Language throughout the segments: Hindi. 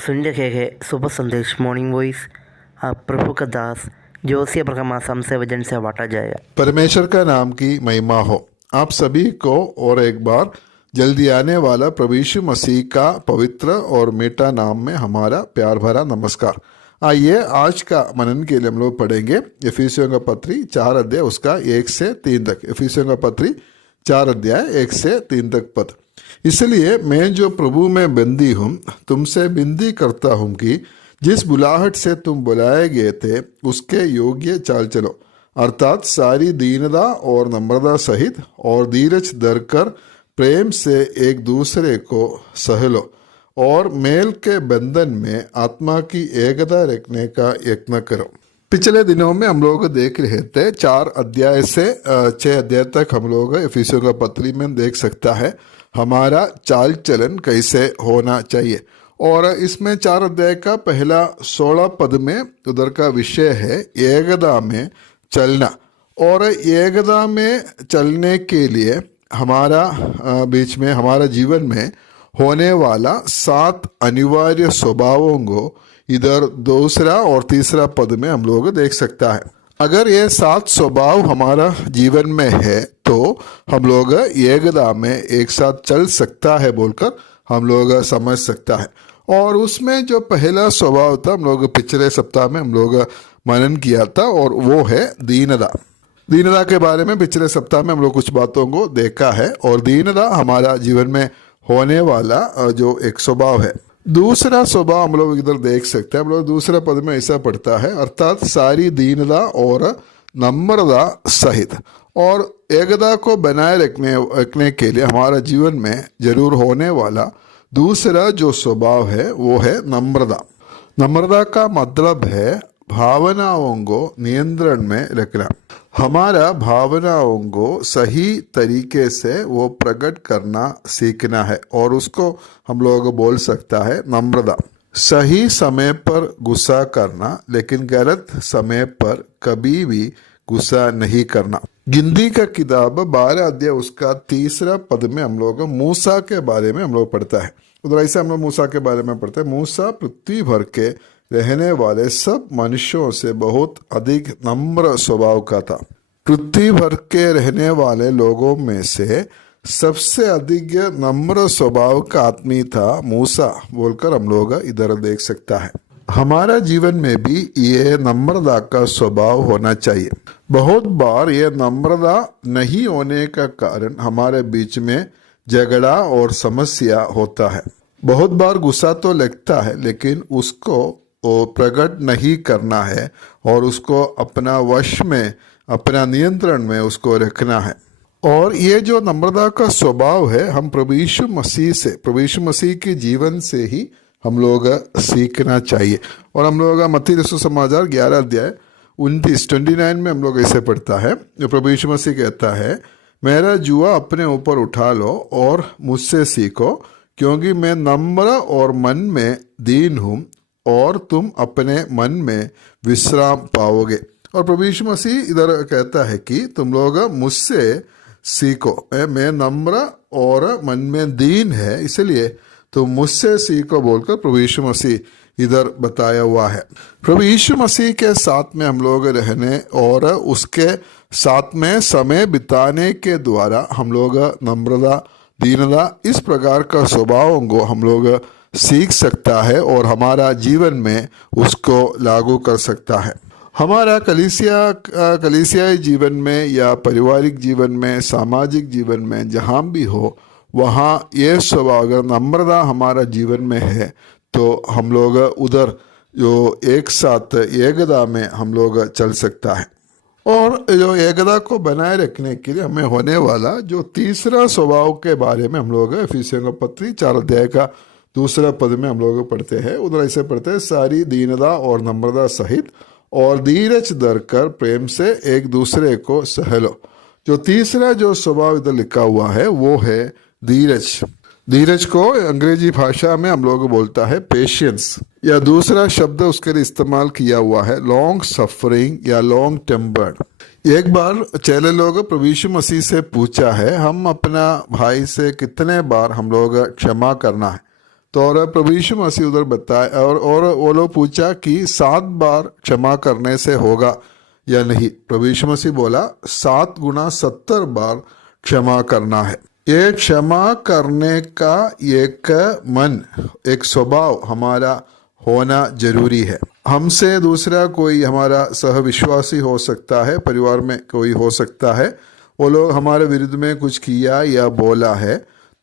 आप सुन रहे हैं सुबह संदेश मॉर्निंग वॉइस। आप प्रभु का दास जोशिया प्रकाश से वजन से बांटा जाएगा। परमेश्वर का नाम की महिमा हो। आप सभी को और एक बार जल्दी आने वाला प्रभु यीशु मसीह का पवित्र और मीठा नाम में हमारा प्यार भरा नमस्कार। आइए आज का मनन के लिए हम लोग पढ़ेंगे इफिसियों का पत्री 4 अध्याय उसका 1 से 3 तक। इफिसियों का पत्री 4 अध्याय 1 से 3 तक पद। इसलिए मैं जो प्रभु में बंदी हूँ तुमसे विनती करता हूँ कि जिस बुलाहट से तुम बुलाए गए थे उसके योग्य चाल चलो, अर्थात सारी दीनता और नम्रता सहित और धीरज धरकर प्रेम से एक दूसरे को सह लो और मेल के बंधन में आत्मा की एकता रखने का यत्न करो। पिछले दिनों में हम लोग देख रहे थे 4 अध्याय से 6 अध्याय तक हम लोग इफिसियों का पत्री में देख सकता है हमारा चाल चलन कैसे होना चाहिए। और इसमें 4 अध्याय का पहला 16 पद में उधर का विषय है एकता में चलना। और एकता में चलने के लिए हमारा बीच में हमारा जीवन में होने वाला 7 अनिवार्य स्वभावों को इधर दूसरा और तीसरा पद में हम लोग देख सकता है। अगर ये 7 स्वभाव हमारा जीवन में है तो हम लोग एकता में एक साथ चल सकता है बोलकर हम लोग समझ सकता है। और उसमें जो पहला स्वभाव था हम लोग पिछले सप्ताह में हम लोग मनन किया था और वो है दीनता। दीनता के बारे में पिछले सप्ताह में हम लोग कुछ बातों को देखा है और दीनता हमारा जीवन में होने वाला जो एक स्वभाव है। दूसरा स्वभाव हम लोग इधर देख सकते हैं। हम लोग दूसरा पद में ऐसा पढ़ता है, अर्थात सारी दीनता और नम्रता सहित। और एकता को बनाए रखने के लिए हमारा जीवन में जरूर होने वाला दूसरा जो स्वभाव है वो है नम्रता। नम्रता का मतलब है भावनाओं को नियंत्रण में रखना। हमारा भावनाओं को सही तरीके से वो प्रकट करना सीखना है और उसको हम लोग बोल सकता है नम्रता। सही समय पर गुस्सा करना लेकिन गलत समय पर कभी भी गुस्सा नहीं करना। गिनती का किताब 12 अध्याय उसका 3 पद में हम लोग मूसा के बारे में हम लोग पढ़ता है। उधर ऐसे हम लोग मूसा के बारे में पढ़ते हैं। मूसा पृथ्वी भर के रहने वाले सब मनुष्यों से बहुत अधिक नम्र स्वभाव का था। पृथ्वी भर के रहने वाले लोगों में से सबसे अधिक नम्र स्वभाव का आदमी था मूसा बोलकर हम लोग इधर देख सकता है। हमारा जीवन में भी ये नम्रता का स्वभाव होना चाहिए। बहुत बार ये नम्रता नहीं होने का कारण हमारे बीच में झगड़ा और समस्या होता है। बहुत बार गुस्सा तो लगता है लेकिन उसको प्रकट नहीं करना है और उसको अपना वश में अपना नियंत्रण में उसको रखना है। और ये जो नम्रता का स्वभाव है हम प्रभु यीशु मसीह के जीवन से ही हम लोग सीखना चाहिए। और हम लोग मत्ती रसूल समाचार 11 अध्याय 29 में हम लोग ऐसे पढ़ता है, जो प्रभु यीशु मसीह कहता है, मेरा जुआ अपने ऊपर उठा लो और मुझसे सीखो क्योंकि मैं नम्र और मन में दीन हूँ और तुम अपने मन में विश्राम पाओगे। और प्रभु यीशु मसीह इधर कहता है कि तुम लोग मुझसे सीखो, मैं नम्र और मन में दीन है इसलिए तुम मुझसे सीखो बोलकर प्रभु यीशु मसीह इधर बताया हुआ है। प्रभु यीशु मसीह के साथ में हम लोग रहने और उसके साथ में समय बिताने के द्वारा हम लोग नम्रता दीनता इस प्रकार का स्वभावों को हम लोग सीख सकता है और हमारा जीवन में उसको लागू कर सकता है। हमारा कलीसियाई जीवन में या पारिवारिक जीवन में सामाजिक जीवन में जहाँ भी हो वहाँ ये स्वभाव अगर नम्रता हमारा जीवन में है तो हम लोग उधर जो एक साथ एकता में हम लोग चल सकता है। और जो एकता को बनाए रखने के लिए हमें होने वाला जो तीसरा स्वभाव के बारे में हम लोग इफिसियों का पत्री 4 अध्याय का 2 पद में हम लोग पढ़ते हैं। उधर ऐसे पढ़ते हैं, सारी दीनता और नम्रता सहित और धीरज धरकर प्रेम से एक दूसरे को सह लो। जो तीसरा जो स्वभाव इधर लिखा हुआ है वो है धीरज। धीरज को अंग्रेजी भाषा में हम लोग बोलता है पेशेंस, या दूसरा शब्द उसके लिए इस्तेमाल किया हुआ है लॉन्ग सफरिंग या लॉन्ग टेम्पर्ड। एक बार चेले लोग प्रभु यीशु मसीह से पूछा है, हम अपना भाई से कितने बार हम लोग क्षमा करना है। तो और प्रभु यीशु मसीह उधर बताए और वो लोग पूछा कि 7 बार क्षमा करने से होगा या नहीं। प्रभु यीशु मसीह बोला 7 गुना 70 बार क्षमा करना है। ये क्षमा करने का एक मन, एक स्वभाव हमारा होना जरूरी है। हमसे दूसरा कोई हमारा सहविश्वासी हो सकता है, परिवार में कोई हो सकता है, वो लोग हमारे विरुद्ध में कुछ किया या बोला है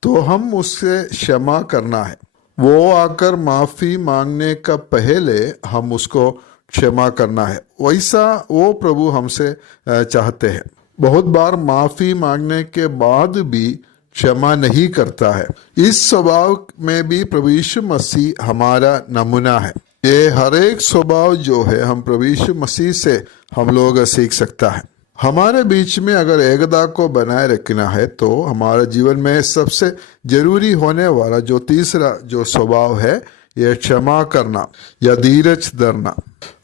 तो हम उससे क्षमा करना है। वो आकर माफ़ी मांगने का पहले हम उसको क्षमा करना है। वैसा वो प्रभु हमसे चाहते हैं। बहुत बार माफ़ी मांगने के बाद भी क्षमा नहीं करता है। इस स्वभाव में भी प्रभु यीशु मसीह हमारा नमूना है। ये हर एक स्वभाव जो है हम प्रभु यीशु मसीह से हम लोग सीख सकता है। हमारे बीच में अगर एकता को बनाए रखना है तो हमारे जीवन में सबसे जरूरी होने वाला जो तीसरा जो स्वभाव है यह क्षमा करना या धीरज धरना।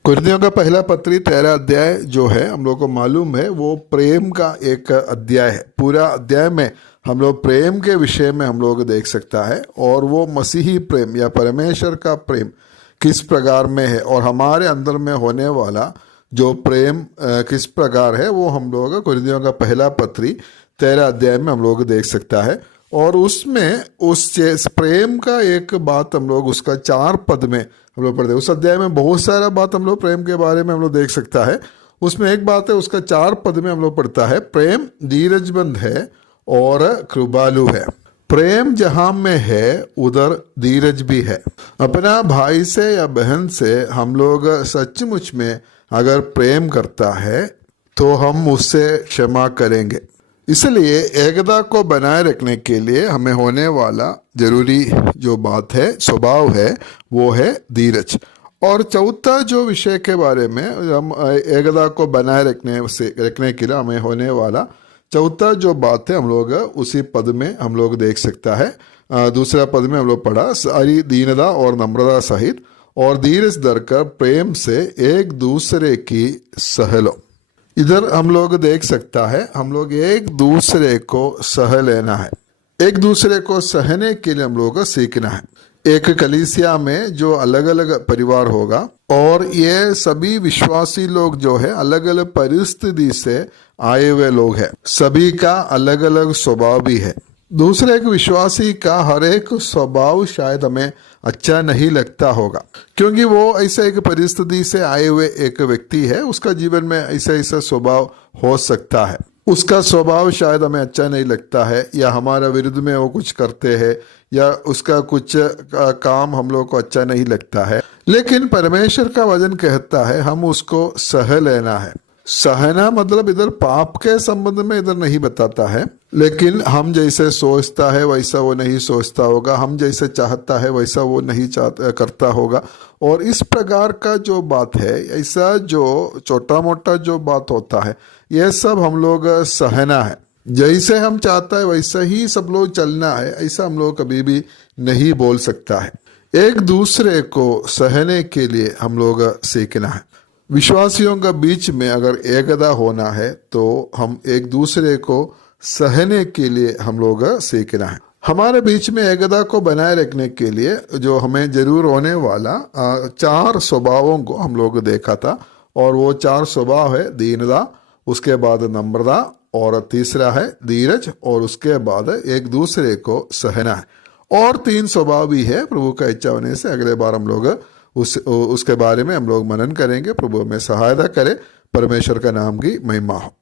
कुरिन्थियों का पहला पत्री 13 अध्याय जो है हम लोग को मालूम है वो प्रेम का एक अध्याय है। पूरा अध्याय में हम लोग प्रेम के विषय में हम लोग देख सकता है और वो मसीही प्रेम या परमेश्वर का प्रेम किस प्रकार में है और हमारे अंदर में होने वाला जो प्रेम किस प्रकार है वो हम लोग कुरिन्थियों का पहला पत्री 13 अध्याय में हम लोग देख सकता है। और उसमें उस प्रेम का एक बात हम लोग उसका 4 पद में हम लोग पढ़ते हैं। उस अध्याय में बहुत सारा बात हम लोग प्रेम के बारे में हम लोग देख सकता है। उसमें एक बात है उसका 4 पद में हम लोग पढ़ता है, प्रेम धीरजबंद है और कृपालु है। प्रेम जहां में है उधर धीरज भी है। अपना भाई से या बहन से हम लोग सचमुच में अगर प्रेम करता है तो हम उससे क्षमा करेंगे। इसलिए एकता को बनाए रखने के लिए हमें होने वाला जरूरी जो बात है स्वभाव है वो है धीरज। और चौथा जो विषय के बारे में हम एकता को बनाए रखने के लिए हमें होने वाला चौथा जो बात है हम लोग उसी पद में हम लोग देख सकता है। दूसरा पद में हम लोग पढ़ा, सारी दीनता और नम्रता सहित और धीरज धरकर प्रेम से एक दूसरे की सह लो। इधर हम लोग देख सकता है हम लोग एक दूसरे को सह लेना है। एक दूसरे को सहने के लिए हम लोग को सीखना है। एक कलीसिया में जो अलग अलग परिवार होगा और ये सभी विश्वासी लोग जो है अलग अलग परिस्थिति से आए हुए लोग हैं। सभी का अलग अलग स्वभाव भी है। दूसरे एक विश्वासी का हर एक स्वभाव शायद हमें अच्छा नहीं लगता होगा क्योंकि वो ऐसा एक परिस्थिति से आए हुए एक व्यक्ति है। उसका जीवन में ऐसा ऐसा स्वभाव हो सकता है। उसका स्वभाव शायद हमें अच्छा नहीं लगता है या हमारा विरुद्ध में वो कुछ करते हैं या उसका कुछ काम हम लोग को अच्छा नहीं लगता है। लेकिन परमेश्वर का वचन कहता है हम उसको सह लेना है। सहना मतलब इधर पाप के संबंध में इधर नहीं बताता है, लेकिन हम जैसे सोचता है वैसा वो नहीं सोचता होगा, हम जैसे चाहता है वैसा वो नहीं करता होगा। और इस प्रकार का जो बात है, ऐसा जो छोटा मोटा जो बात होता है, यह सब हम लोग सहना है। जैसे हम चाहता है वैसा ही सब लोग चलना है, ऐसा हम लोग कभी भी नहीं बोल सकता है। एक दूसरे को सहने के लिए हम लोग सीखना है। विश्वासियों का बीच में अगर एकता होना है तो हम एक दूसरे को सहने के लिए हम लोग सीखना है। हमारे बीच में एकता को बनाए रखने के लिए जो हमें जरूर होने वाला 4 स्वभावों को हम लोग देखा था, और वो 4 स्वभाव है दीनता, उसके बाद नम्रता, और तीसरा है धीरज, और उसके बाद एक दूसरे को सहना है। और 3 स्वभाव भी है। प्रभु का इच्छा होने से अगले बार हम लोग उसके बारे में हम लोग मनन करेंगे। प्रभु हमें सहायता करे। परमेश्वर का नाम की महिमा हो।